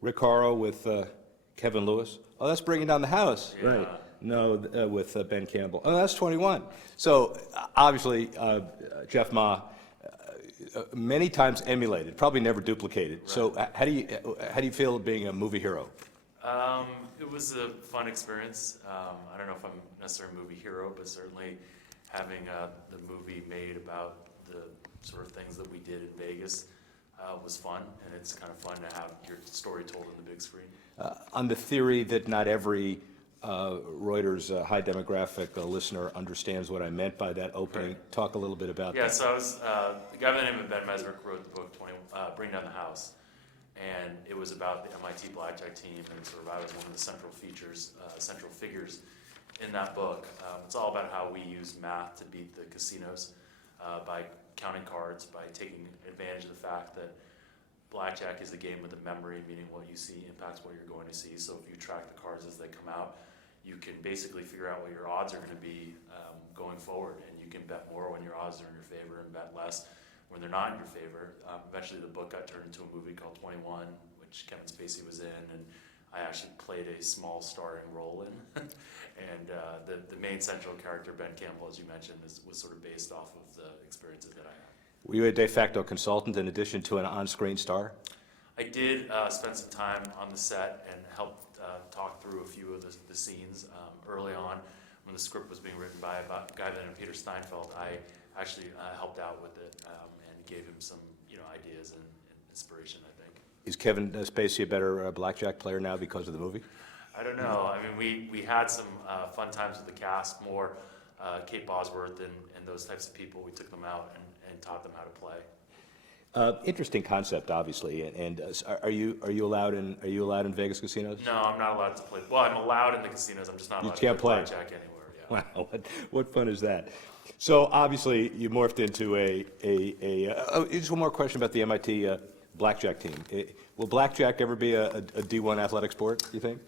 Rick Horrow with Kevin Lewis. Oh, that's Bringing Down the House. Yeah. Right. No, with Ben Campbell. Oh, that's 21. So obviously, Jeff Ma, many times emulated, probably never duplicated. Right. So how do you feel being a movie hero? It was a fun experience. I don't know if I'm necessarily a movie hero, but certainly having the movie made about the sort of things that we did in Vegas was fun, and it's kind of fun to have your story told on the big screen. On the theory that not every Reuters high demographic listener understands what I meant by that opening, right. Talk a little bit about that. Yeah, so I was, the guy by the name of Ben Mesrick wrote the book Bring Down the House, and it was about the MIT blackjack team, and sort of I was one of the central figures in that book. It's all about how we use math to beat the casinos by counting cards, by taking advantage of the fact that blackjack is a game with a memory, meaning what you see impacts what you're going to see. So if you track the cards as they come out, you can basically figure out what your odds are going to be going forward, and you can bet more when your odds are in your favor and bet less when they're not in your favor. Eventually the book got turned into a movie called 21, which Kevin Spacey was in, and I actually played a small starring role in. And the main central character, Ben Campbell, as you mentioned, was sort of based off of the experiences that I had. Were you a de facto consultant in addition to an on-screen star? I did spend some time on the set and helped talk through a few of the scenes early on when the script was being written by a guy named Peter Steinfeld. I actually helped out with it and gave him some ideas and inspiration, I think. Is Kevin Spacey a better blackjack player now because of the movie? I don't know. I mean, we had some fun times with the cast, more Kate Bosworth and those types of people. We took them out and taught them how to play. Interesting concept, obviously. And are you allowed in Vegas casinos? No, I'm not allowed to play. Well, I'm allowed in the casinos. I'm just not allowed to play blackjack anywhere. Yeah. Wow, what fun is that? So obviously you morphed into just one more question about the MIT blackjack team. Will blackjack ever be a D1 athletic sport, do you think?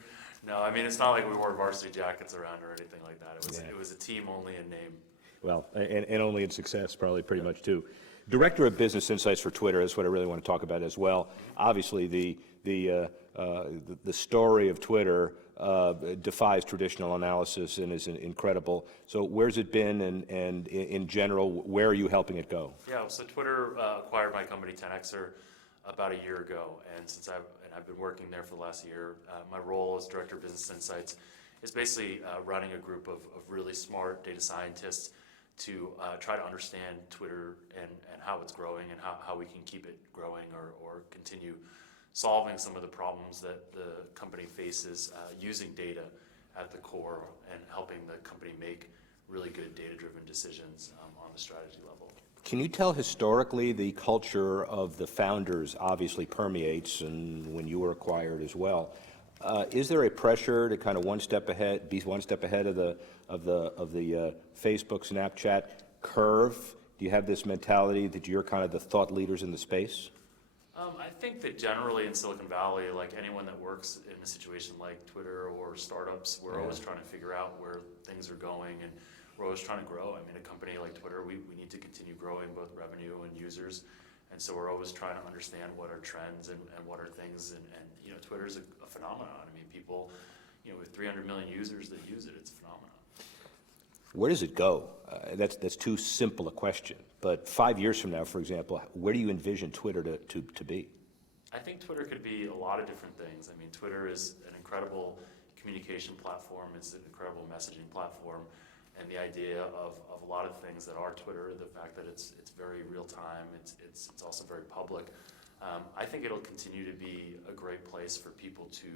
No, I mean, it's not like we wore varsity jackets around or anything like that. It was a team only in name. Well, and only in success, probably pretty much too. Director of Business Insights for Twitter is what I really want to talk about as well. Obviously, the story of Twitter defies traditional analysis and is incredible. So where's it been, and in general, where are you helping it go? Yeah, so Twitter acquired my company 10xer about a year ago, and since I've been working there for the last year, my role as Director of Business Insights is basically running a group of really smart data scientists to try to understand Twitter and how it's growing and how we can keep it growing or continue solving some of the problems that the company faces using data at the core and helping the company make really good data-driven decisions on the strategy level. Can you tell historically the culture of the founders obviously permeates, and when you were acquired as well? Is there a pressure to kind of be one step ahead of the Facebook, Snapchat curve? Do you have this mentality that you're kind of the thought leaders in the space? I think that generally in Silicon Valley, like anyone that works in a situation like Twitter or startups, we're always trying to figure out where things are going, and we're always trying to grow. I mean, a company like Twitter, we need to continue growing both revenue and users. And so we're always trying to understand what are trends and what are things. And Twitter's a phenomenon. I mean, people, with 300 million users that use it, it's a phenomenon. Where does it go? That's too simple a question. But 5 years from now, for example, where do you envision Twitter to be? I think Twitter could be a lot of different things. I mean, Twitter is an incredible communication platform. It's an incredible messaging platform. And the idea of a lot of things that are Twitter, the fact that it's very real time, it's also very public. I think it'll continue to be a great place for people to,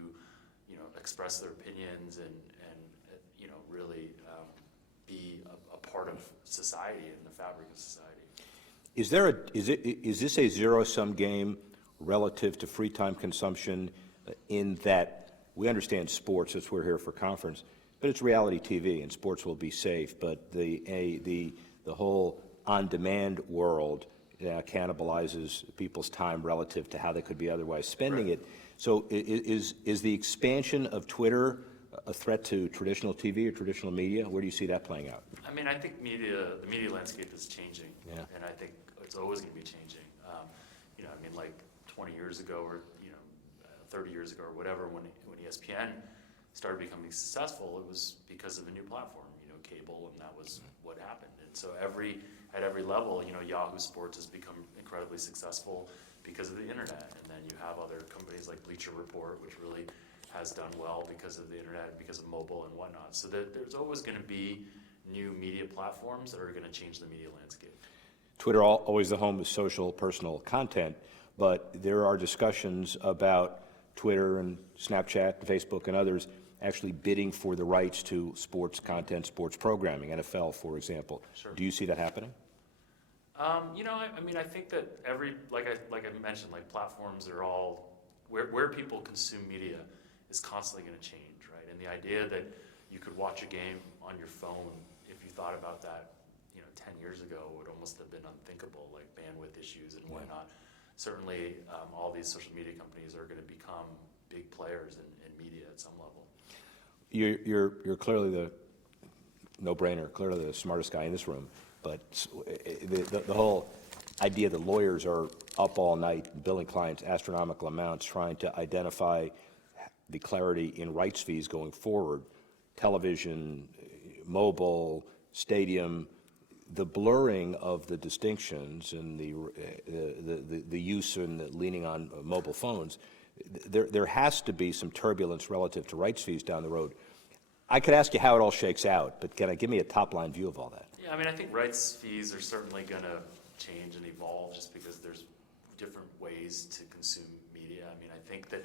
express their opinions and really be a part of society and the fabric of society. Is this a zero-sum game relative to free time consumption in that we understand sports, that's we're here for conference, but it's reality TV and sports will be safe, but the whole on-demand world cannibalizes people's time relative to how they could be otherwise spending it. So is the expansion of Twitter a threat to traditional TV or traditional media? Where do you see that playing out? I mean, I think the media landscape is changing, and I think it's always going to be changing. 20 years ago, or 30 years ago or whatever, when ESPN started becoming successful, it was because of a new platform, cable, and that was what happened. And so at every level, Yahoo Sports has become incredibly successful because of the internet. And then you have other companies like Bleacher Report, which really has done well because of the internet, because of mobile and whatnot. So there's always going to be new media platforms that are going to change the media landscape. Twitter, always the home of social, personal content, but there are discussions about Twitter and Snapchat and Facebook and others actually bidding for the rights to sports content, sports programming, NFL, for example. Sure. Do you see that happening? I think that like I mentioned, like platforms are all, where people consume media is constantly going to change, right? And the idea that you could watch a game on your phone, if you thought about that, 10 years ago, would almost have been unthinkable, like bandwidth issues and whatnot. Certainly, all these social media companies are going to become big players in media at some level. You're clearly the no-brainer, clearly the smartest guy in this room, but the whole idea that lawyers are up all night billing clients astronomical amounts trying to identify the clarity in rights fees going forward, television, mobile, stadium, the blurring of the distinctions and the use and the leaning on mobile phones, there has to be some turbulence relative to rights fees down the road. I could ask you how it all shakes out, but give me a top-line view of all that? Yeah, I think rights fees are certainly going to change and evolve just because there's different ways to consume media. I think that,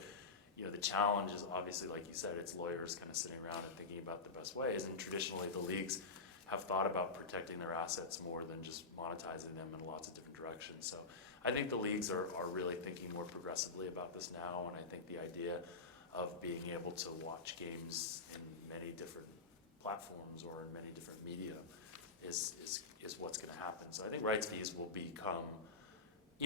the challenge is obviously, like you said, it's lawyers kind of sitting around and thinking about the best ways, and traditionally the leagues have thought about protecting their assets more than just monetizing them in lots of different directions. So I think the leagues are really thinking more progressively about this now, and I think the idea of being able to watch games in many different platforms or in many different media is what's going to happen. So I think rights fees will become,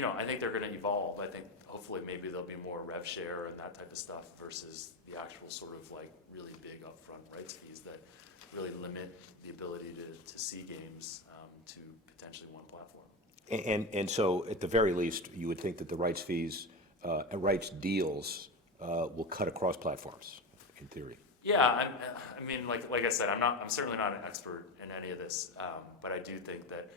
I think they're going to evolve. I think hopefully maybe there'll be more rev share and that type of stuff versus the actual sort of like really big upfront rights fees that really limit the ability to see games to potentially one platform. And so at the very least, you would think that the rights fees and rights deals will cut across platforms, in theory. Yeah, like I said, I'm certainly not an expert in any of this, but I do think that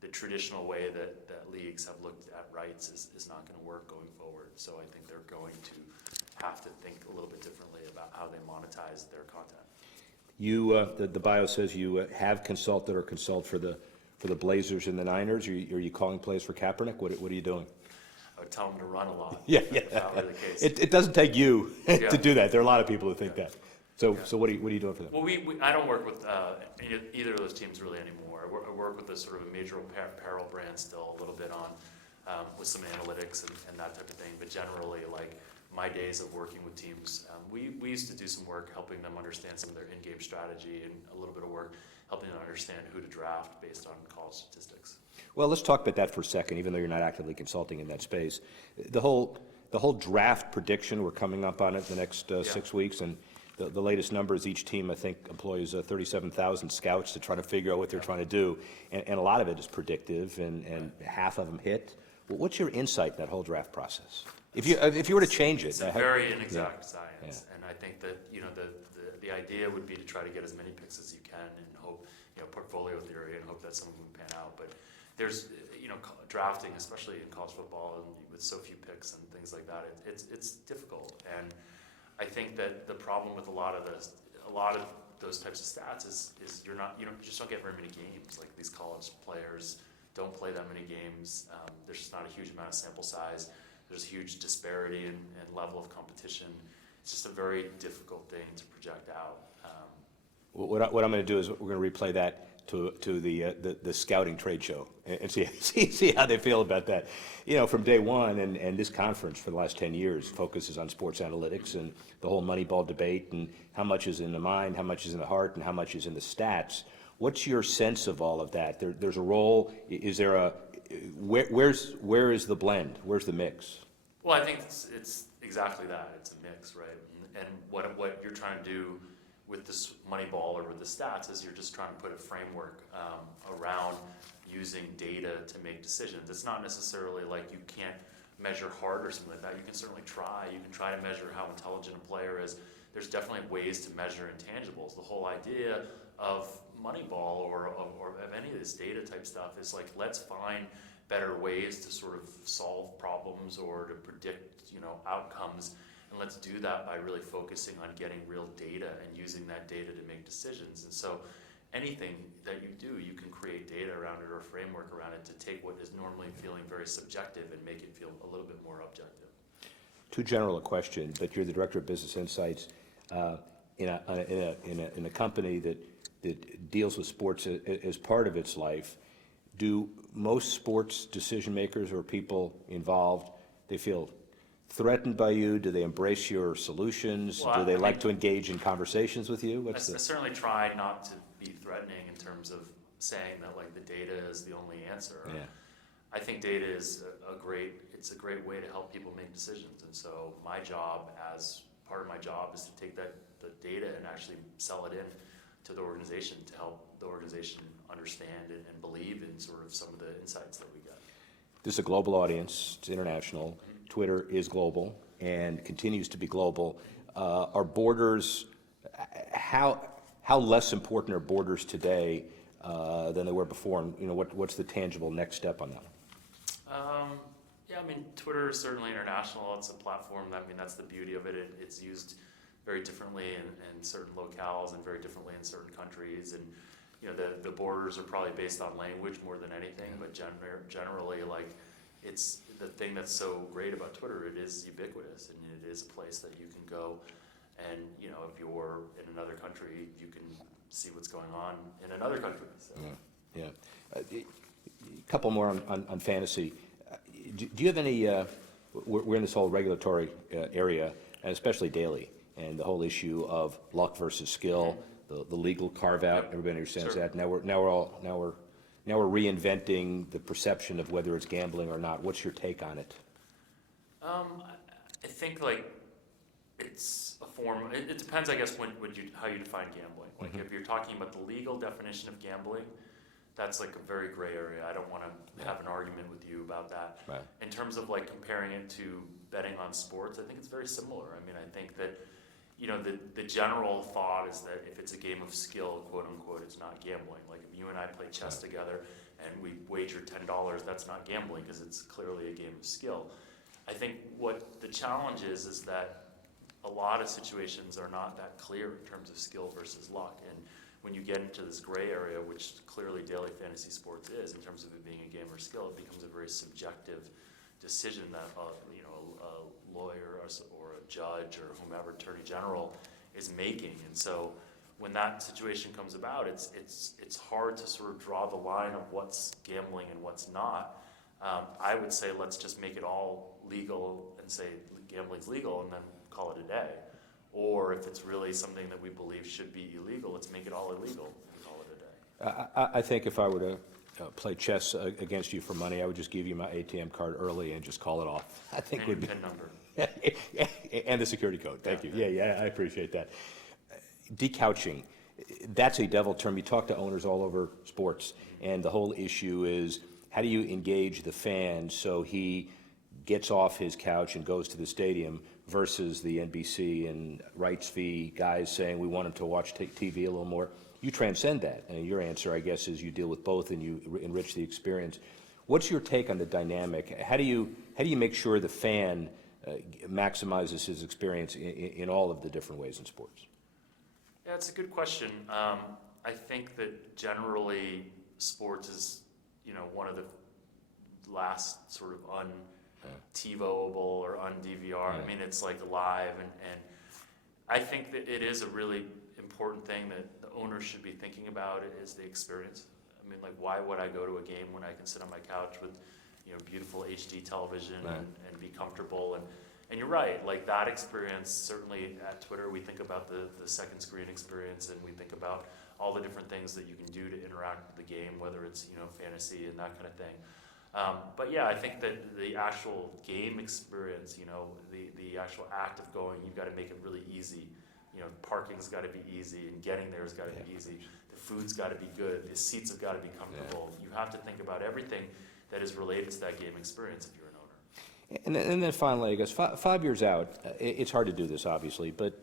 the traditional way that leagues have looked at rights is not going to work going forward. So I think they're going to have to think a little bit differently about how they monetize their content. The bio says you have consulted or consult for the Blazers and the Niners. Are you calling plays for Kaepernick? What are you doing? I would tell them to run a lot. Yeah. If that were the case. It doesn't take you to do that. There are a lot of people who think that. So what are you doing for them? Well, I don't work with either of those teams really anymore. I work with a sort of a major apparel brand still a little bit on with some analytics and that type of thing. But generally, like my days of working with teams, we used to do some work helping them understand some of their in-game strategy and a little bit of work helping them understand who to draft based on college statistics. Well, let's talk about that for a second, even though you're not actively consulting in that space. The whole draft prediction, we're coming up on it in the next 6 weeks, and the latest numbers, each team, I think, employs 37,000 scouts to try to figure out what they're trying to do, and a lot of it is predictive, and half of them hit. Well, what's your insight in that whole draft process? If you were to change it, it's a very inexact science, and I think that the idea would be to try to get as many picks as you can and hope portfolio theory and hope that some of them pan out. But there's drafting, especially in college football, and with so few picks and things like that, it's difficult. And I think that the problem with a lot of those types of stats is you just don't get very many games. Like these college players don't play that many games. There's just not a huge amount of sample size. There's huge disparity in level of competition. It's just a very difficult thing to project out. What I'm going to do is we're going to replay that to the scouting trade show and see how they feel about that. From day one, and this conference for the last 10 years focuses on sports analytics and the whole Moneyball debate and how much is in the mind, how much is in the heart, and how much is in the stats. What's your sense of all of that? There's a role. Is there where is the blend? Where's the mix? Well, I think it's exactly that. It's a mix, right? And what you're trying to do with this Moneyball or with the stats is you're just trying to put a framework around using data to make decisions. It's not necessarily like you can't measure heart or something like that. You can certainly try. You can try to measure how intelligent a player is. There's definitely ways to measure intangibles. The whole idea of Moneyball or of any of this data type stuff is like, let's find better ways to sort of solve problems or to predict, outcomes. And let's do that by really focusing on getting real data and using that data to make decisions. And so anything that you do, you can create data around it or a framework around it to take what is normally feeling very subjective and make it feel a little bit more objective. Too general a question, but you're the Director of Business Insights in a company that deals with sports as part of its life. Do most sports decision makers or people involved, they feel threatened by you? Do they embrace your solutions? Well, Do they like to engage in conversations with you? I certainly try not to be threatening in terms of saying that like the data is the only answer. Yeah. I think data is a great way to help people make decisions. And so my job, as part of my job, is to take the data and actually sell it in to the organization to help the organization understand and believe in sort of some of the insights that we get. This is a global audience. It's international. Mm-hmm. Twitter is global and continues to be global. Are borders, how less important are borders today than they were before? And what's the tangible next step on that? Yeah, I mean, Twitter is certainly international. It's a platform that's the beauty of it. It's used very differently in certain locales and very differently in certain countries. And the borders are probably based on language more than anything, but generally, like, it's the thing that's so great about Twitter. It is ubiquitous, and it is a place that you can go, and if you're in another country, you can see what's going on in another country. So. Yeah. A couple more on fantasy. Do you have any? We're in this whole regulatory area, and especially daily, and the whole issue of luck versus skill, the legal carve out. Yep. Everybody understands that. Now we're reinventing the perception of whether it's gambling or not. What's your take on it? I think like it's a form. It depends, I guess, how you define gambling. Like if you're talking about the legal definition of gambling, that's like a very gray area. I don't want to have an argument with you about that. Right. In terms of like comparing it to betting on sports, I think it's very similar. I mean, I think that the general thought is that if it's a game of skill, quote unquote, it's not gambling. Like if you and I play chess together and we wager $10, that's not gambling because it's clearly a game of skill. I think what the challenge is that a lot of situations are not that clear in terms of skill versus luck. And when you get into this gray area, which clearly daily fantasy sports is, in terms of it being a game or skill, it becomes a very subjective decision that a lawyer or a judge or whomever, attorney general, is making. And so when that situation comes about, it's hard to sort of draw the line of what's gambling and what's not. I would say let's just make it all legal and say gambling's legal and then call it a day. Or if it's really something that we believe should be illegal, let's make it all illegal and call it a day. I think if I were to play chess against you for money, I would just give you my ATM card early and just call it off. I think and would your be PIN number. and the security code. Thank you. Yeah, I appreciate that. Decouching, that's a devil term. You talk to owners all over sports, and the whole issue is how do you engage the fan so he gets off his couch and goes to the stadium versus the NBC and rights fee guys saying we want him to watch TV a little more. You transcend that, and your answer, I guess, is you deal with both and you enrich the experience. What's your take on the dynamic? How do you make sure the fan maximizes his experience in all of the different ways in sports? Yeah, it's a good question. I think that generally sports is, one of the last sort of TiVoable or un-DVR. Yeah. I mean, it's like live, and I think that it is a really important thing that the owners should be thinking about is the experience. I mean, like, why would I go to a game when I can sit on my couch with, beautiful HD television and be comfortable? And you're right, like that experience, certainly at Twitter, we think about the second screen experience, and we think about all the different things that you can do to interact with the game, whether it's, fantasy and that kind of thing. But yeah, I think that the actual game experience, the actual act of going, you've got to make it really easy. Parking's got to be easy, and getting there's got to be easy. The food's got to be good. The seats have got to be comfortable. You have to think about everything that is related to that game experience if you're an owner. And then finally, I guess, 5 years out, it's hard to do this, obviously, but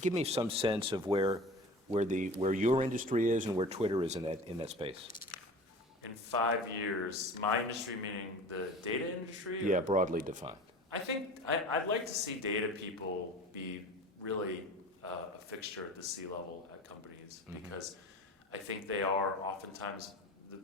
give me some sense of where your industry is and where Twitter is in that space. In 5 years, my industry, meaning the data industry? Yeah, broadly defined. I think I'd like to see data people be really a fixture at the C-level at companies, because I think they are oftentimes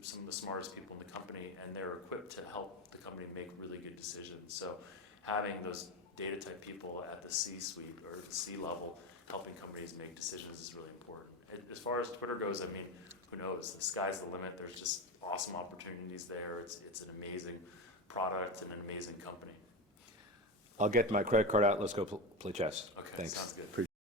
some of the smartest people in the company, and they're equipped to help the company make really good decisions. So having those data type people at the C-suite or the C-level helping companies make decisions is really important. As far as Twitter goes, I mean, who knows? The sky's the limit. There's just awesome opportunities there. It's an amazing product and an amazing company. I'll get my credit card out. Let's go play chess. Okay, Thanks. sounds good.